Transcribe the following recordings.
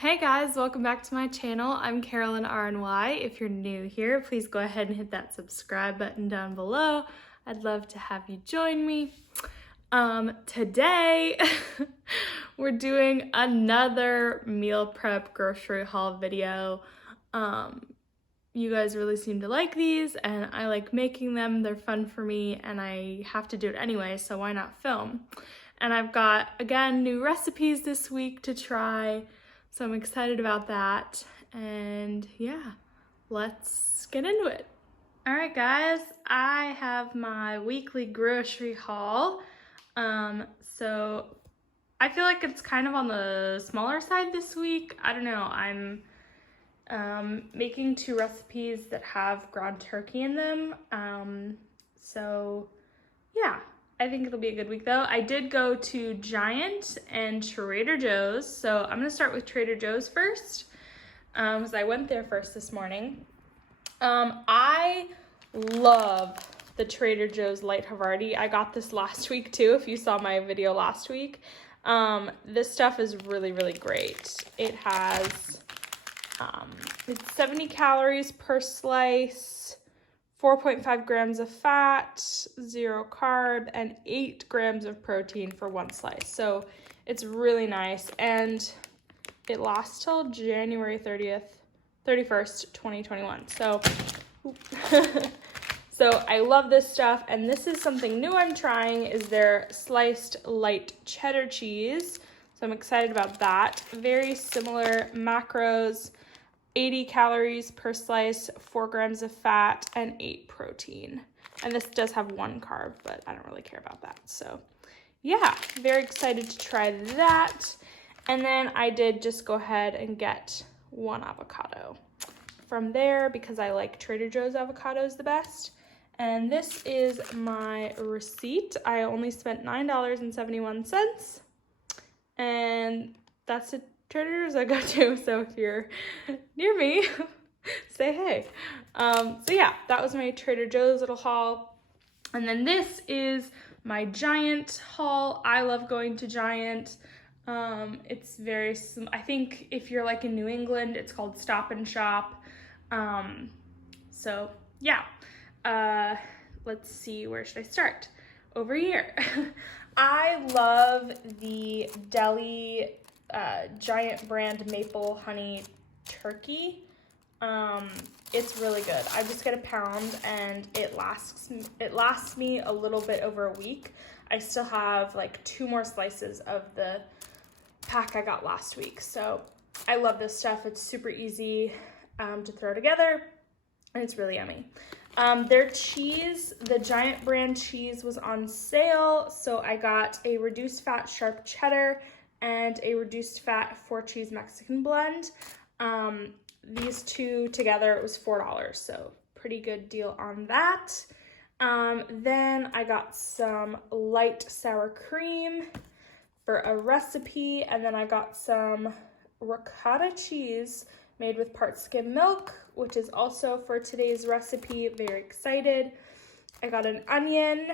Hey guys, welcome back to my channel. I'm Carolyn RNY. If you're new here, please go ahead and hit that subscribe button down below. I'd love to have you join me. Today we're doing another meal prep grocery haul video. You guys really seem to like these and I like making them. They're fun for me and I have to do it anyway, so why not film? And I've got, again, new recipes this week to try. So I'm excited about that, and yeah, let's get into it. All right, guys, I have my weekly grocery haul. So I feel like it's kind of on the smaller side this week. I don't know, I'm making 2 recipes that have ground turkey in them. So yeah. I think it'll be a good week though. I did go to Giant and Trader Joe's. So I'm gonna start with Trader Joe's first, because I went there first this morning. I love the Trader Joe's Light Havarti. I got this last week too, if you saw my video last week. This stuff is really, really great. It has, it's 70 calories per slice, 4.5 grams of fat, 0 carb, and 8 grams of protein for 1 slice. So it's really nice, and it lasts till January 31st, 2021. So, so I love this stuff, and this is something new I'm trying, is their sliced light cheddar cheese. So I'm excited about that. Very similar macros. 80 calories per slice, 4 grams of fat, and 8 protein. And this does have 1 carb, but I don't really care about that. So yeah, very excited to try that. And then I did just go ahead and get 1 avocado from there because I like Trader Joe's avocados the best. And this is my receipt. I only spent $9.71. And that's it. Trader Joe's I go to, so if you're near me, say hey. So yeah, that was my Trader Joe's little haul. And then this is my Giant haul. I love going to Giant. It's very, I think if you're like in New England, it's called Stop and Shop. So yeah, let's see, where should I start? Over here. I love the deli Giant brand maple honey turkey. It's really good. I just get a pound and it lasts me a little bit over a week. I still have like 2 more slices of the pack I got last week. So I love this stuff. It's super easy to throw together and it's really yummy. Their cheese, the Giant brand cheese, was on sale. So I got a reduced fat sharp cheddar and a reduced fat 4-cheese Mexican blend. These 2 together, it was $4, so pretty good deal on that. Then I got some light sour cream for a recipe, and then I got some ricotta cheese made with part skim milk, which is also for today's recipe. Very excited. I got an onion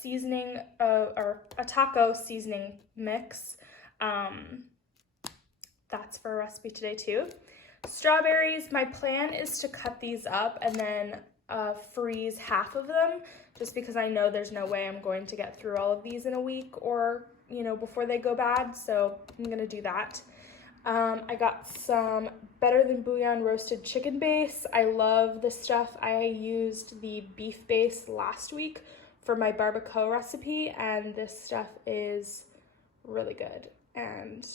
seasoning, or a taco seasoning mix. That's for a recipe today too. Strawberries, my plan is to cut these up and then freeze half of them, just because I know there's no way I'm going to get through all of these in a week or, you know, before they go bad, so I'm gonna do that. I got some Better Than Bouillon roasted chicken base. I love this stuff. I used the beef base last week for my barbacoa recipe, and this stuff is really good and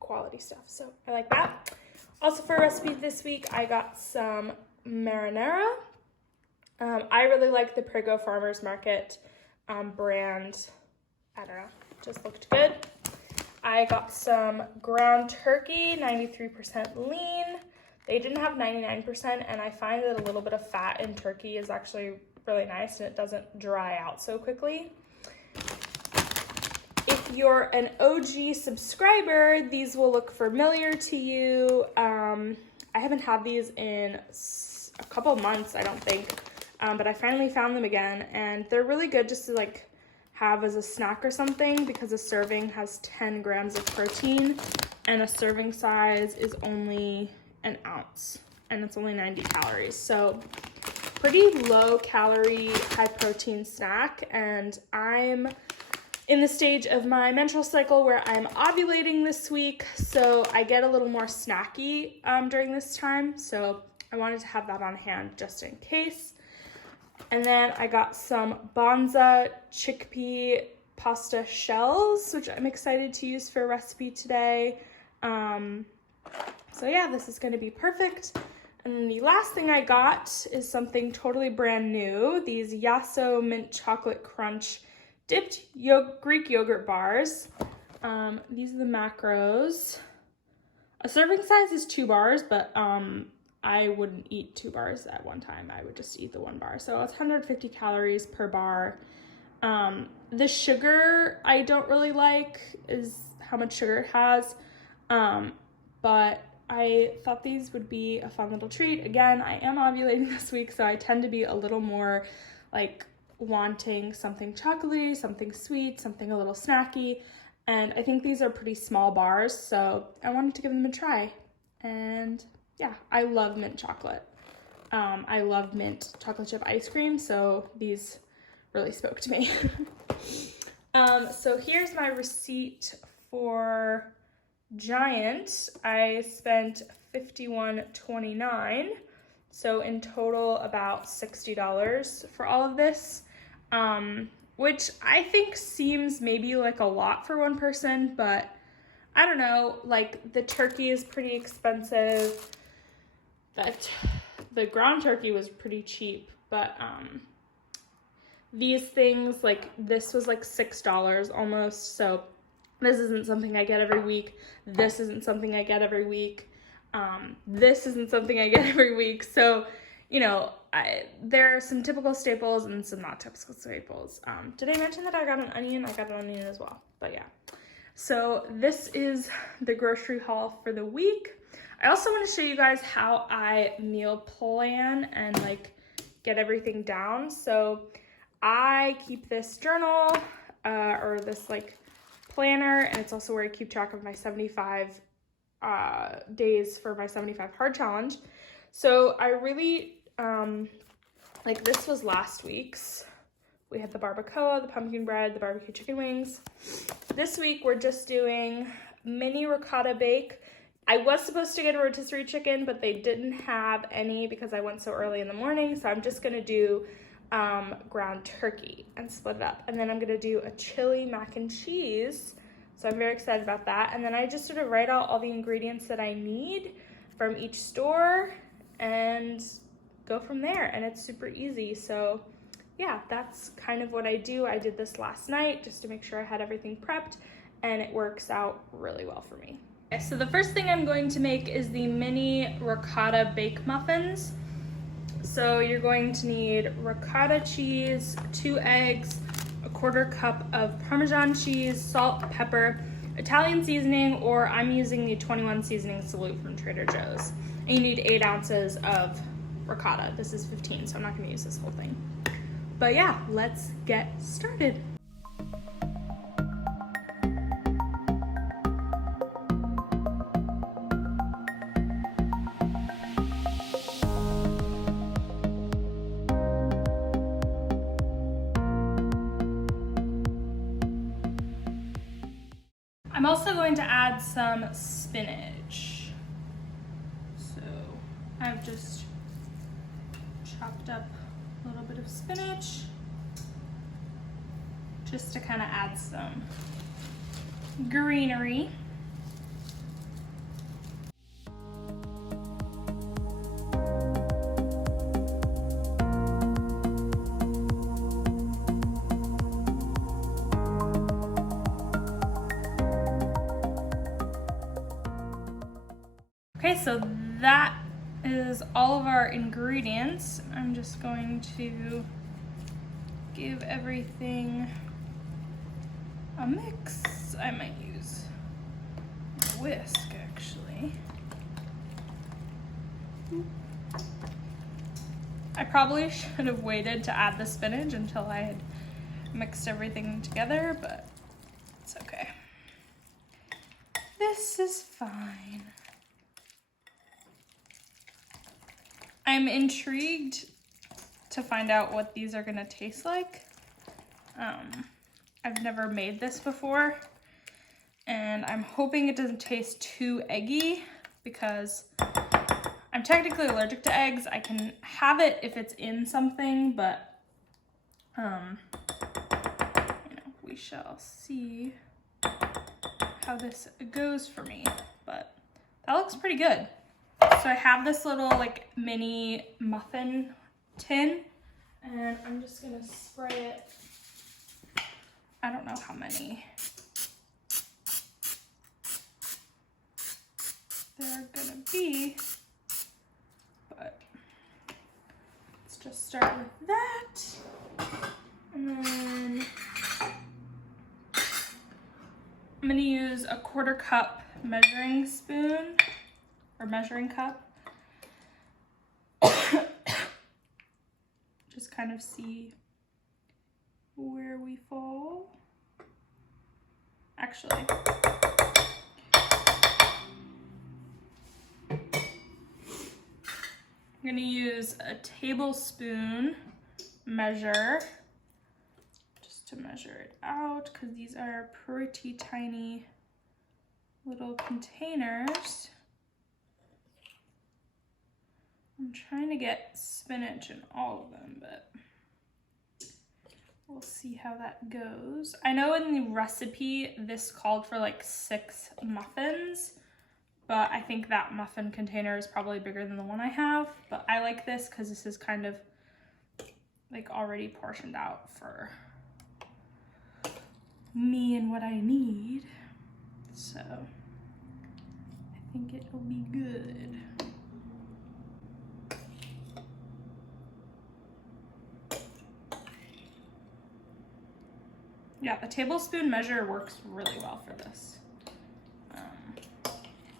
quality stuff, so I like that. Also for a recipe this week, I got some marinara. I really like the Prego Farmers Market brand. I don't know, just looked good. I got some ground turkey, 93% lean. They didn't have 99%, and I find that a little bit of fat in turkey is actually really nice and it doesn't dry out so quickly. If you're an OG subscriber, these will look familiar to you. I haven't had these in a couple of months, I don't think, but I finally found them again, and they're really good just to like have as a snack or something, because a serving has 10 grams of protein and a serving size is only an ounce and it's only 90 calories. So pretty low calorie, high protein snack. And I'm in the stage of my menstrual cycle where I'm ovulating this week, so I get a little more snacky during this time. So I wanted to have that on hand just in case. And then I got some banza chickpea pasta shells, which I'm excited to use for a recipe today. So yeah, this is going to be perfect. And then the last thing I got is something totally brand new. These Yasso mint chocolate crunch dipped Greek yogurt bars. These are the macros. A serving size is 2 bars, but I wouldn't eat 2 bars at one time. I would just eat the 1 bar. So it's 150 calories per bar. The sugar I don't really like is how much sugar it has. But I thought these would be a fun little treat. Again, I am ovulating this week, so I tend to be a little more like wanting something chocolatey, something sweet, something a little snacky. And I think these are pretty small bars, so I wanted to give them a try. And yeah, I love mint chocolate. I love mint chocolate chip ice cream, so these really spoke to me. So here's my receipt for Giant. I spent $51.29, so in total about $60 for all of this, which I think seems maybe like a lot for one person, but I don't know, like the turkey is pretty expensive. The ground turkey was pretty cheap, but these things, like this was like $6 almost, so this isn't something I get every week. This isn't something I get every week. This isn't something I get every week. So, you know, there are some typical staples and some not typical staples. Did I mention that I got an onion? I got an onion as well, but yeah. So this is the grocery haul for the week. I also want to show you guys how I meal plan and like get everything down. So I keep this journal or this like planner, and it's also where I keep track of my 75 days for my 75 hard challenge. So I really like this was last week's. We had the barbacoa, the pumpkin bread, the barbecue chicken wings. This week we're just doing mini ricotta bake. I was supposed to get a rotisserie chicken, but they didn't have any because I went so early in the morning. So I'm just gonna do ground turkey and split it up. And then I'm gonna do a chili mac and cheese. So I'm very excited about that. And then I just sort of write out all the ingredients that I need from each store and go from there. And it's super easy. So yeah, that's kind of what I do. I did this last night just to make sure I had everything prepped, and it works out really well for me. Okay, so the first thing I'm going to make is the mini ricotta bake muffins. So you're going to need ricotta cheese, 2 eggs, a 1/4 cup of Parmesan cheese, salt, pepper, Italian seasoning, or I'm using the 21 seasoning salute from Trader Joe's. And you need 8 ounces of ricotta. This is 15, so I'm not gonna use this whole thing. But yeah, let's get started. I'm also going to add some spinach. So I've just chopped up a little bit of spinach just to kind of add some greenery. Okay, so that is all of our ingredients. I'm just going to give everything a mix. I might use a whisk actually. I probably should have waited to add the spinach until I had mixed everything together, but it's okay. This is fine. I'm intrigued to find out what these are gonna taste like. I've never made this before, and I'm hoping it doesn't taste too eggy because I'm technically allergic to eggs. I can have it if it's in something, but you know, we shall see how this goes for me, but that looks pretty good. So I have this little like mini muffin tin, and I'm just gonna spray it. I don't know how many there are gonna be, but let's just start with that. And then I'm gonna use a 1/4 cup measuring spoon or measuring cup. Just kind of see where we fall. Actually, I'm gonna use a tablespoon measure just to measure it out, because these are pretty tiny little containers. I'm trying to get spinach in all of them, but we'll see how that goes. I know in the recipe this called for like 6 muffins, but I think that muffin container is probably bigger than the one I have. But I like this because this is kind of like already portioned out for me and what I need. So I think it'll be good. Yeah, the tablespoon measure works really well for this.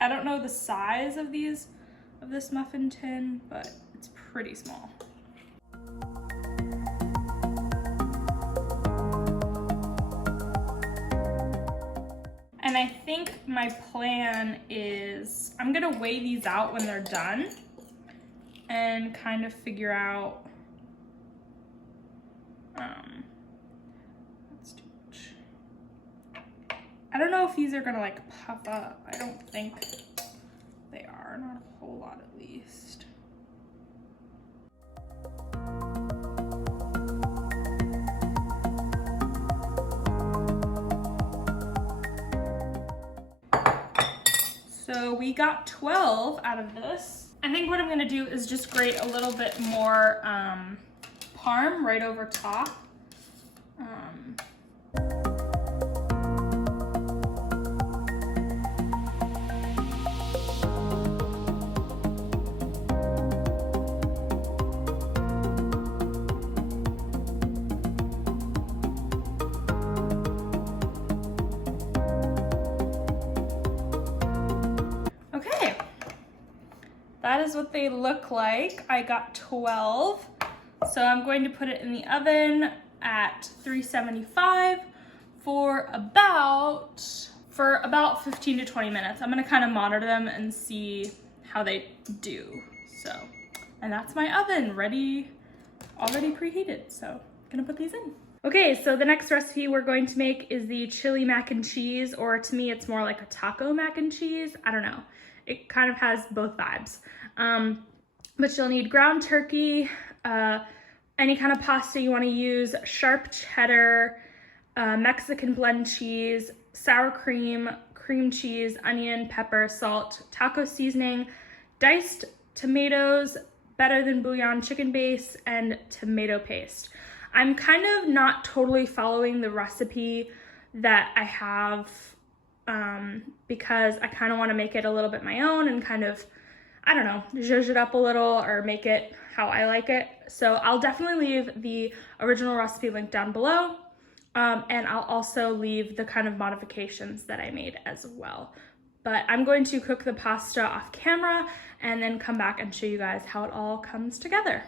I don't know the size of this muffin tin, but it's pretty small. And I think my plan is I'm gonna weigh these out when they're done and kind of figure out I don't know if these are gonna like puff up. I don't think they are, not a whole lot at least. So we got 12 out of this. I think what I'm gonna do is just grate a little bit more parm right over top. That is what they look like. I got 12. So I'm going to put it in the oven at 375 for about 15 to 20 minutes. I'm gonna kind of monitor them and see how they do. So, and that's my oven already preheated. So I'm gonna put these in. Okay, so the next recipe we're going to make is the chili mac and cheese, or to me it's more like a taco mac and cheese. I don't know. It kind of has both vibes. But you'll need ground turkey, any kind of pasta you want to use, sharp cheddar, Mexican blend cheese, sour cream, cream cheese, onion, pepper, salt, taco seasoning, diced tomatoes, better than bouillon chicken base, and tomato paste. I'm kind of not totally following the recipe that I have because I kind of want to make it a little bit my own and kind of, I don't know, zhuzh it up a little or make it how I like it. So I'll definitely leave the original recipe link down below. And I'll also leave the kind of modifications that I made as well. But I'm going to cook the pasta off camera and then come back and show you guys how it all comes together.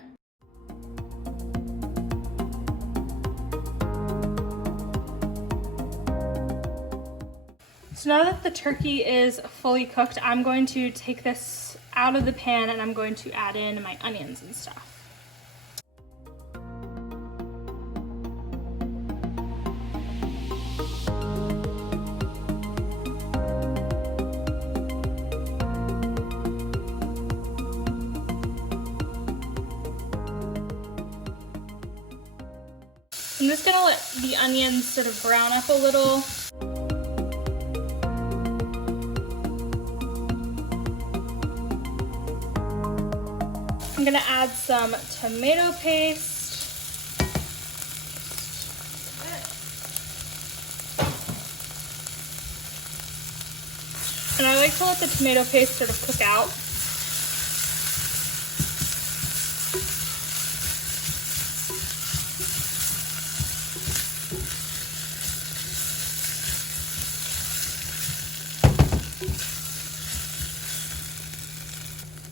So now that the turkey is fully cooked, I'm going to take this out of the pan and I'm going to add in my onions and stuff. I'm just gonna let the onions sort of brown up a little. I'm gonna add some tomato paste. And I like to let the tomato paste sort of cook out.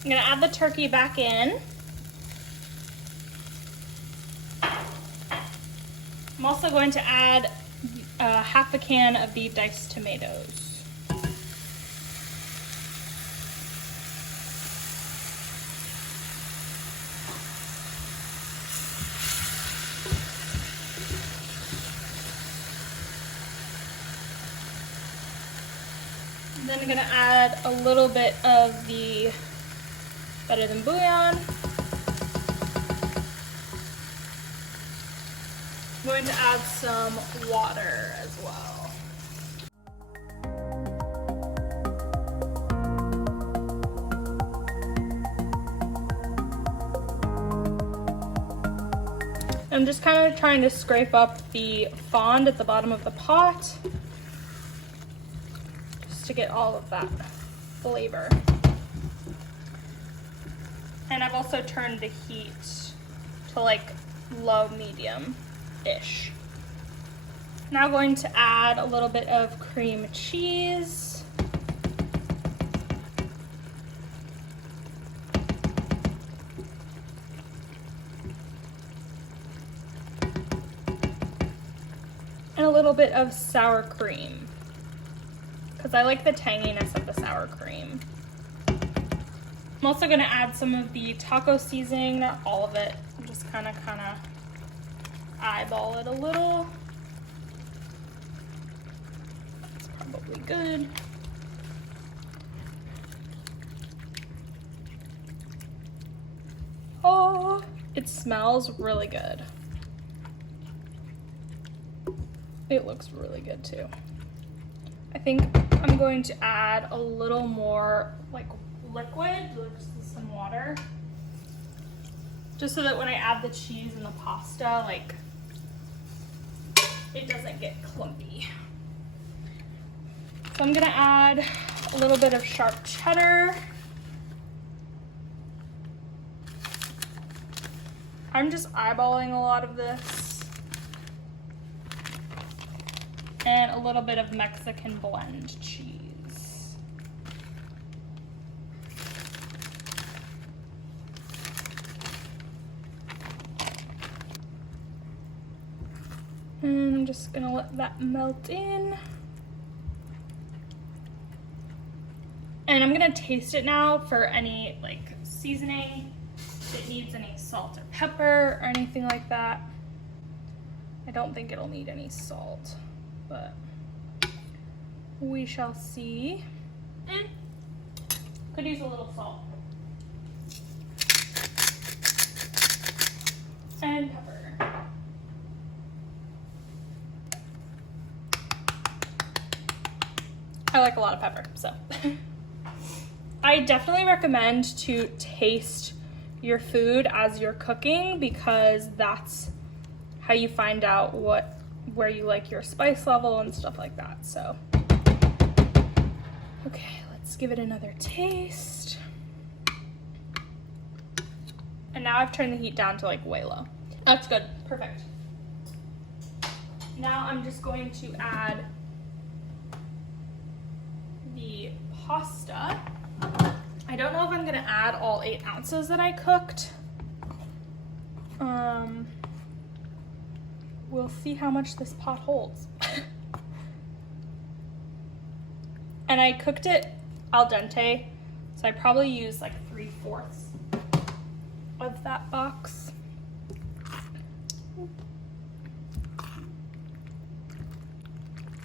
I'm gonna add the turkey back in. I'm also going to add half a can of the diced tomatoes. Then I'm gonna add a little bit of the better than bouillon. I'm going to add some water as well. I'm just kind of trying to scrape up the fond at the bottom of the pot just to get all of that flavor. And I've also turned the heat to like low medium-ish. Now going to add a little bit of cream cheese. And a little bit of sour cream, because I like the tanginess of the sour cream. I'm also gonna add some of the taco seasoning, not all of it. I'm just kind of eyeball it a little. That's probably good. Oh, it smells really good. It looks really good too. I think I'm going to add a little more like liquid, just some water, just so that when I add the cheese and the pasta, like it doesn't get clumpy. So I'm gonna add a little bit of sharp cheddar. I'm just eyeballing a lot of this. And a little bit of Mexican blend cheese. And I'm just gonna let that melt in. And I'm gonna taste it now for any like seasoning, if it needs any salt or pepper or anything like that. I don't think it'll need any salt, but we shall see. Could use a little salt. And pepper. I like a lot of pepper, so. I definitely recommend to taste your food as you're cooking, because that's how you find out where you like your spice level and stuff like that. So, okay, let's give it another taste. And now I've turned the heat down to like way low. That's good, perfect. Now I'm just going to add the pasta. I don't know if I'm gonna add all 8 ounces that I cooked. We'll see how much this pot holds. And I cooked it al dente, so I probably used like 3/4 of that box.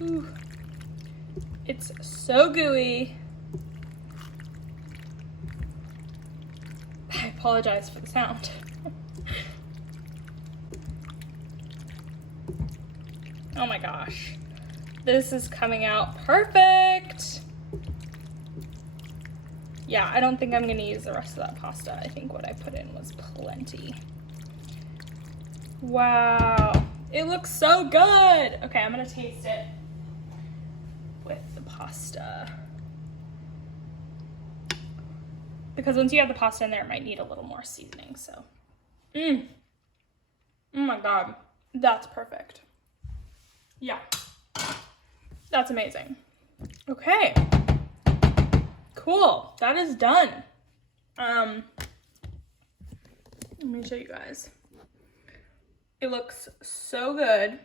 Ooh. It's so gooey. I apologize for the sound. Oh my gosh. This is coming out perfect. Yeah, I don't think I'm gonna use the rest of that pasta. I think what I put in was plenty. Wow, it looks so good. Okay, I'm gonna taste it with the pasta. Because once you have the pasta in there, it might need a little more seasoning, so. Oh my God, that's perfect. Yeah, that's amazing. Okay, cool, that is done. Let me show you guys. It looks so good.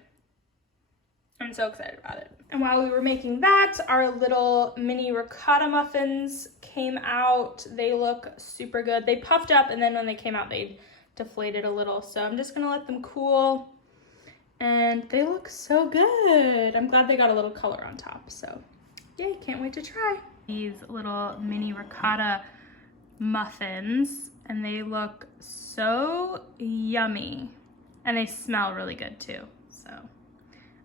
I'm so excited about it. And while we were making that, our little mini ricotta muffins came out. They look super good. They puffed up, and then when they came out, they deflated a little. So I'm just gonna let them cool. And they look so good. I'm glad they got a little color on top. So yay, can't wait to try. These little mini ricotta muffins, and they look so yummy. And they smell really good too, so.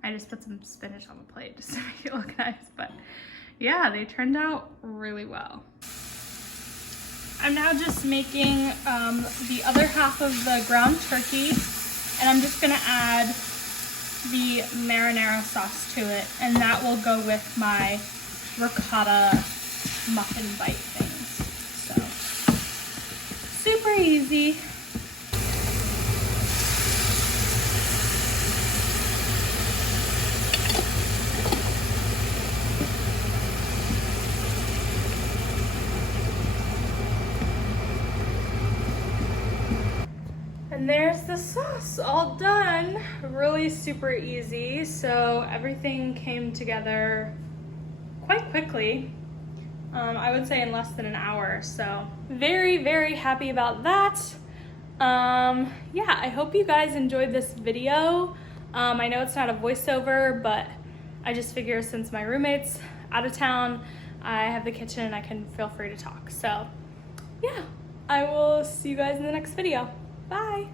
I just put some spinach on the plate just to make it look nice, but yeah, they turned out really well. I'm now just making the other half of the ground turkey, and I'm just gonna add the marinara sauce to it, and that will go with my ricotta muffin bite things. So, super easy. And there's the sauce all done. Really super easy. So everything came together quite quickly. I would say in less than an hour. So very, very happy about that. Yeah, I hope you guys enjoyed this video. I know it's not a voiceover, but I just figure since my roommate's out of town, I have the kitchen and I can feel free to talk. So yeah, I will see you guys in the next video. Bye.